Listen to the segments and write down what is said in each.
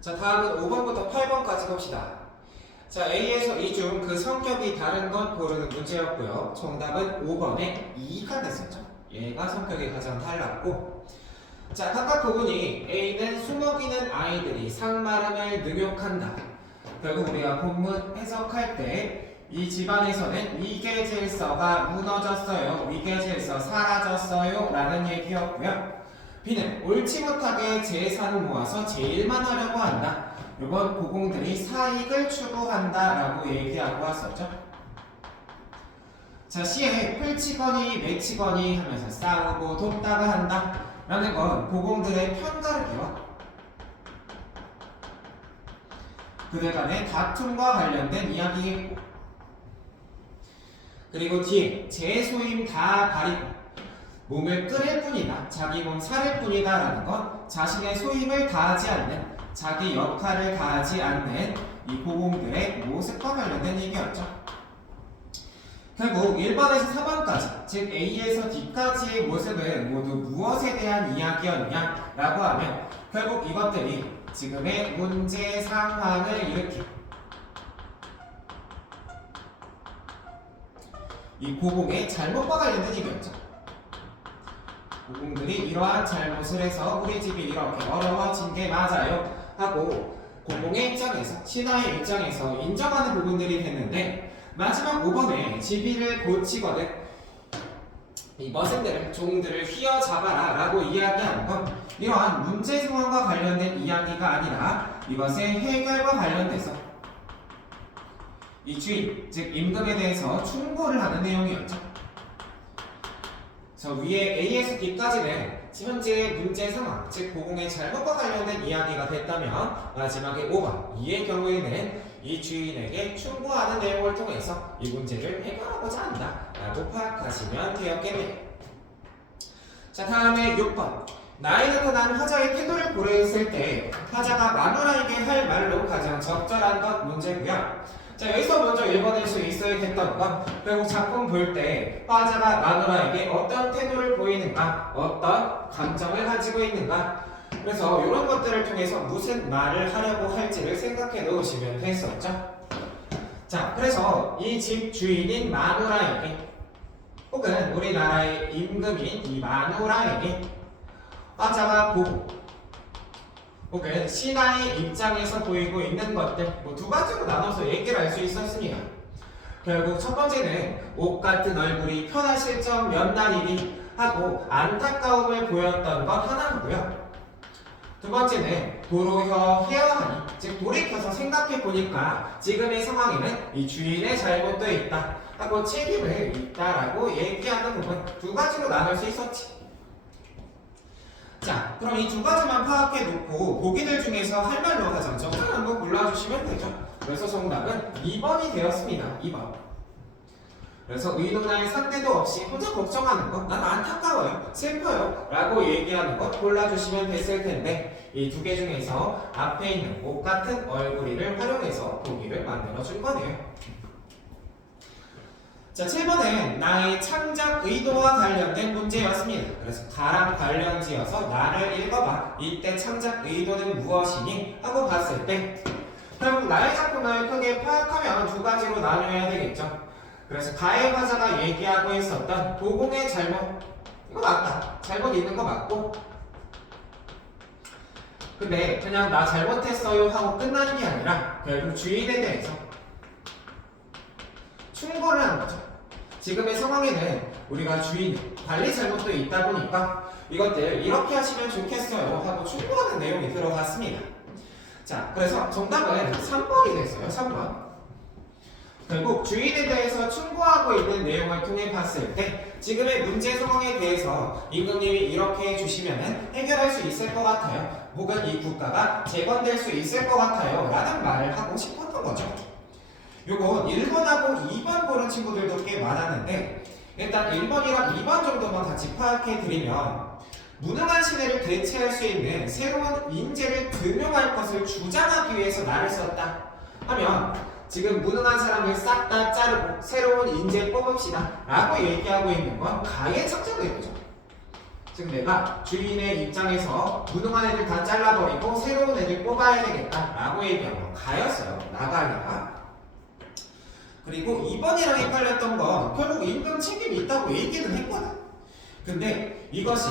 자, 다음은 5번부터 8번까지 봅시다. 자, A에서 E 중 그 성격이 다른 것 고르는 문제였고요. 정답은 5번에 2가 됐었죠. 얘가 성격이 가장 달랐고, 자, 각각 부분이 A는 수먹이는 아이들이 상마름을 능욕한다. 결국 우리가 본문 해석할 때 이 집안에서는 위계질서가 무너졌어요. 위계질서 사라졌어요. 라는 얘기였고요. B는 옳지 못하게 재산을 모아서 제일만 하려고 한다. 이건 고공들이 사익을 추구한다 라고 얘기하고 왔었죠. 자, C에 풀치거니 맺히거니 하면서 싸우고 돕다가 한다 라는 건 고공들의 편가르기와 그들 간의 다툼과 관련된 이야기이고, 그리고 D에 제 소임 다 가리고 몸을 끓일 뿐이다, 자기 몸 살릴 뿐이다 라는 건 자신의 소임을 다하지 않는, 자기 역할을 다하지 않는 이 고공들의 모습과 관련된 얘기였죠. 결국 1번에서 4번까지, 즉 A에서 D까지의 모습은 모두 무엇에 대한 이야기였냐 라고 하면 결국 이것들이 지금의 문제 상황을 일으킨 이 고공의 잘못과 관련된 얘기였죠. 고공들이 이러한 잘못을 해서 우리 집이 이렇게 어려워진 게 맞아요 하고 고공의 입장에서, 신하의 입장에서 인정하는 부분들이 됐는데, 마지막 5번에 집이를 고치거든 이 머슴들을, 종들을 휘어잡아라 라고 이야기하는 건 이러한 문제 상황과 관련된 이야기가 아니라 이것의 해결과 관련돼서 이 주인, 즉 임금에 대해서 충고를 하는 내용이었죠. 저 위에 A에서 D까지는 현재의 문제 상황, 즉 고공의 잘못과 관련된 이야기가 됐다면, 마지막에 5번, 이의 경우에는 이 주인에게 충고하는 내용을 통해서 이 문제를 해결하고자 한다 라고 파악하시면 되었겠네요. 자, 다음에 6번. 나이 나타난 화자의 태도를 고려했을 때 화자가 마누라에게 할 말로 가장 적절한 것 문제고요. 자, 여기서 먼저 1번일 수 있어야 됐던 건 결국 작품 볼 때 화자가 마누라에게 어떤 태도를 보이는가, 어떤 감정을 가지고 있는가, 그래서 이런 것들을 통해서 무슨 말을 하려고 할지를 생각해 놓으시면 됐었죠. 자, 그래서 이 집 주인인 마누라에게, 혹은 우리나라의 임금인 이 마누라에게 화자가 보고, 혹은 신하의 입장에서 보이고 있는 것들, 뭐 두 가지로 나눠서 얘기를 할 수 있었습니다. 결국 첫 번째는 옷 같은 얼굴이 편하실 적 몇 날이니 하고 안타까움을 보였던 것 하나고요. 두 번째는 도로혀 헤어하니, 즉 돌이켜서 생각해 보니까 지금의 상황에는 이 주인의 잘못도 있다 하고 책임을 있다라고 얘기하는 부분, 두 가지로 나눌 수 있었지. 자, 그럼 이 두 가지만 파악해 놓고 보기들 중에서 할 말로 가장 적절한 거 골라주시면 되죠. 그래서 정답은 2번이 되었습니다. 2번. 그래서 의논할 상대도 없이 혼자 걱정하는 것, 난 안타까워요, 슬퍼요 라고 얘기하는 것 골라주시면 됐을 텐데, 이 두 개 중에서 앞에 있는 옷 같은 얼굴이를 활용해서 보기를 만들어 준 거네요. 자, 7번은 나의 창작 의도와 관련된 문제였습니다. 그래서 가랑 관련지어서 나를 읽어봐. 이때 창작 의도는 무엇이니? 하고 봤을 때 결국 나의 작품을 크게 파악하면 두 가지로 나눠야 되겠죠. 그래서 가의 화자가 얘기하고 있었던 도공의 잘못, 이거 맞다, 잘못 있는 거 맞고, 근데 그냥 나 잘못했어요 하고 끝나는 게 아니라 결국 주인에 대해서 충고를 하는 거죠. 지금의 상황에는 우리가 주인, 관리 잘못도 있다 보니까 이것들 이렇게 하시면 좋겠어요 하고 충고하는 내용이 들어갔습니다. 자, 그래서 정답은 3번이 됐어요. 3번. 결국 주인에 대해서 충고하고 있는 내용을 통해 봤을 때 지금의 문제 상황에 대해서 임금님이 이렇게 해주시면 해결할 수 있을 것 같아요, 혹은 이 국가가 재건될 수 있을 것 같아요 라는 말을 하고 싶었던 거죠. 요거 1번하고 2번 보는 친구들도 꽤 많았는데, 일단 1번이랑 2번 정도만 같이 파악해 드리면, 무능한 시대를 대체할 수 있는 새로운 인재를 등용할 것을 주장하기 위해서 나를 썼다 하면, 지금 무능한 사람을 싹 다 자르고 새로운 인재 뽑읍시다 라고 얘기하고 있는 건 가의 창작 의도죠. 즉 내가 주인의 입장에서 무능한 애들 다 잘라버리고 새로운 애들 뽑아야 되겠다 라고 얘기하고 가였어요. 나가 아니라. 그리고 2번이랑 헷갈렸던 건 결국 임금 책임이 있다고 얘기는 했거든. 근데 이것이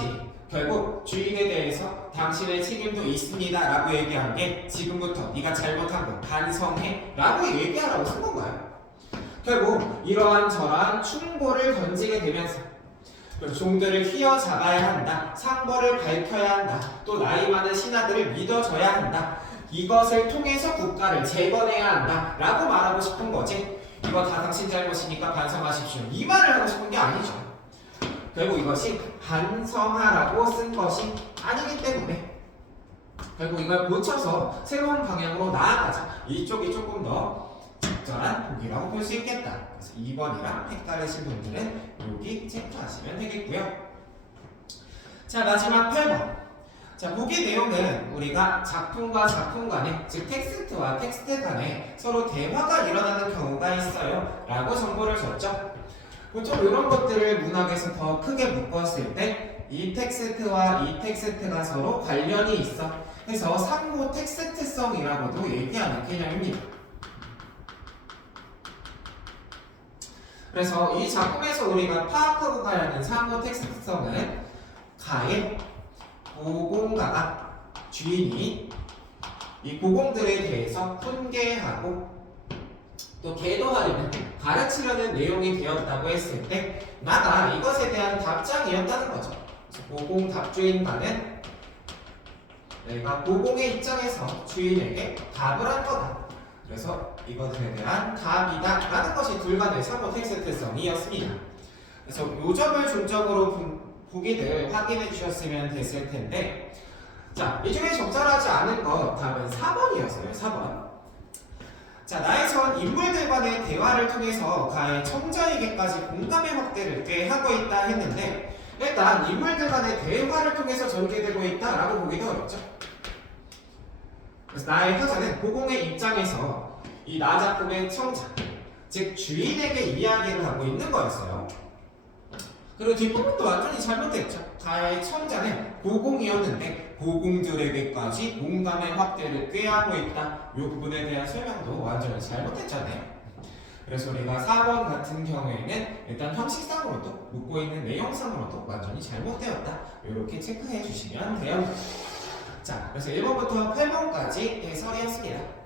결국 주인에 대해서 당신의 책임도 있습니다 라고 얘기한 게 지금부터 네가 잘못한 거 반성해 라고 얘기하라고 쓴 건가요? 결국 이러한 저러한 충고를 던지게 되면서 종들을 휘어잡아야 한다, 상벌을 밝혀야 한다, 또 나이 많은 신하들을 믿어줘야 한다, 이것을 통해서 국가를 재건해야 한다 라고 말하고 싶은 거지. 이거 다 당신 잘못이니까 반성하십시오 이 말을 하고 싶은 게 아니죠. 결국 이것이 반성하라고 쓴 것이 아니기 때문에 결국 이걸 고쳐서 새로운 방향으로 나아가자, 이쪽이 조금 더 적절한 보기라고 볼 수 있겠다. 그래서 2번이랑 헷갈리신 분들은 여기 체크하시면 되겠고요. 자, 마지막 8번. 자, 보기 내용은 우리가 작품과 작품 간에, 즉 텍스트와 텍스트 간에 서로 대화가 일어나는 경우가 있어요 라고 정보를 줬죠. 보통 이런 것들을 문학에서 더 크게 묶었을 때 이 텍스트와 이 텍스트가 서로 관련이 있어. 그래서 상호 텍스트성이라고도 얘기하는 개념입니다. 그래서 이 작품에서 우리가 파악하고 가야 하는 상호 텍스트성은 가의 고공가가 주인이 이 고공들에 대해서 훈계하고 또 계도하려는, 가르치려는 내용이 되었다고 했을 때 나가 이것에 대한 답장이었다는 거죠. 그래서 고공 답주인가는 내가 고공의 입장에서 주인에게 답을 한 거다. 그래서 이것에 대한 답이다 라는 것이 둘간의 상호 텍스트성이었습니다. 그래서 요 점을 중점으로 보기를 확인해 주셨으면 됐을 텐데, 자, 이 중에 적절하지 않은 것 답은 4번이었어요. 4번. 자, 나의 전 인물들 간의 대화를 통해서 가의 청자에게까지 공감의 확대를 꾀하고 있다 했는데, 일단 인물들 간의 대화를 통해서 전개되고 있다라고 보기도 어렵죠. 그래서 나의 화자는 고공의 입장에서 이 나 작품의 청자, 즉 주인에게 이야기를 하고 있는 거였어요. 그리고 뒷부분도 완전히 잘못됐죠. 가의 청자는 고공이었는데 고공들에게까지 공감의 확대를 꾀하고 있다. 이 부분에 대한 설명도 완전히 잘못했잖아요. 그래서 우리가 4번 같은 경우에는 일단 형식상으로도 묻고 있는 내용상으로도 완전히 잘못되었다. 이렇게 체크해 주시면 돼요. 자, 그래서 1번부터 8번까지 해설이었습니다.